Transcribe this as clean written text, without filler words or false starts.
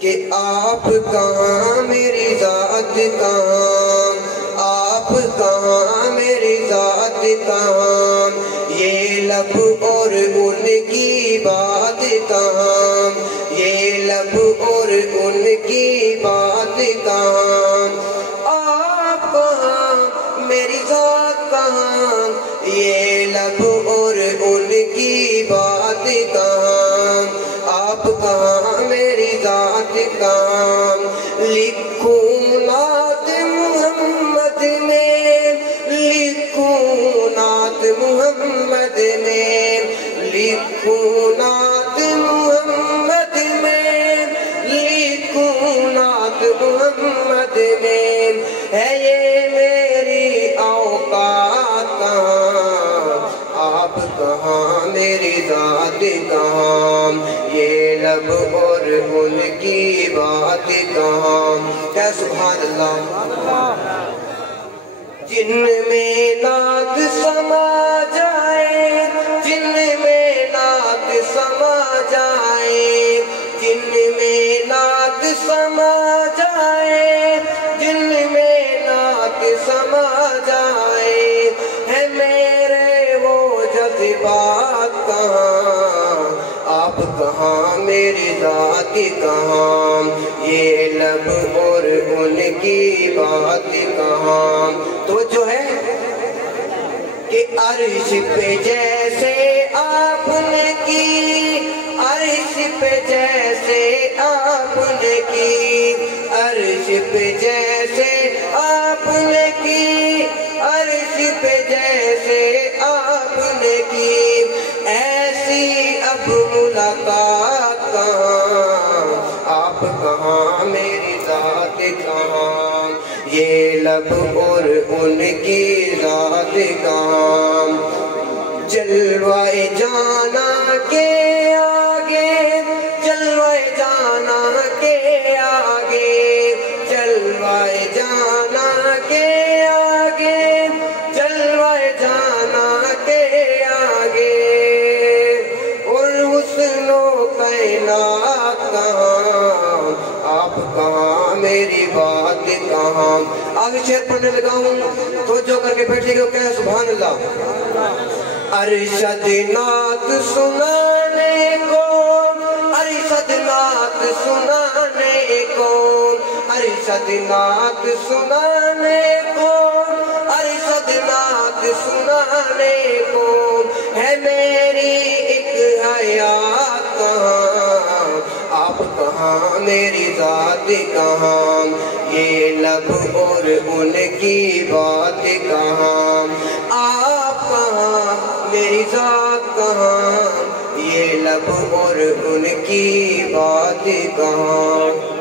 کہ آپ کہاں میری ذات کہاں، آپ کہاں میری ذات کہاں، یہ لب اور ان کی بات کہاں، یہ لب اور ان کی بات کہاں، آپ کہاں میری ذات کہاں، یہ لب اور ان کی بات کہاں، آپ کہاں میری ذات کہاں، لکھوں نعت محمد میں، لکھوں نعت محمد میں، لکھوں نعت محمد میں، لکھوں نعت محمد میں، ہے یہ میری اوقات کہاں، آپ کہاں میری ذات کہاں، یہ لب اور ان کی بات کہاں۔ کیا سبحان اللہ۔ جن میں نعت سما جائے، جن میں نعت سما جائے، جن میں نعت سما جائے، جن میں نعت سما جائے، ہے میرے وہ جذبات کہاں، آپ کہاں میری ذات کہاں، یہ لب اور ان کی بات کہاں۔ تو جو ہے کہ عرش پہ جیسے آپ نے کی، عرش پہ جیسے آپ نے کی، عرش پہ جیسے آپ نے کی، عرش پہ جیسے آپ نے کی، ایسی اب ملاقات کہاں، آپ کہاں میری ذات کہاں، یہ لب اور ان کی ذات کہاں۔ جلوہ جانا کے آگے، جلوہ جانا کے آگے، جلوہ جانا کے آگے، جلوہ جانا کے آگے، اور حسن و کائنات کہاں، آپ کہاں میری بات کہاں۔ آگے شعر پڑھنے لگا ہوں تو جو کر کے بیٹھے گے وہ کہے سبحان اللہ۔ ارشد نعت سنانے کو، ارشد نعت سنانے کو، ارشد نعت سنانے کو، ارشد نعت سنانے کو، ہے میری ایک حیات کہاں، آپ کہاں میری ذات کہاں، یہ لب اور ان کی بات کہاں، آپ کہاں میری ذات کہاں، یہ لب اور ان کی بات کہاں۔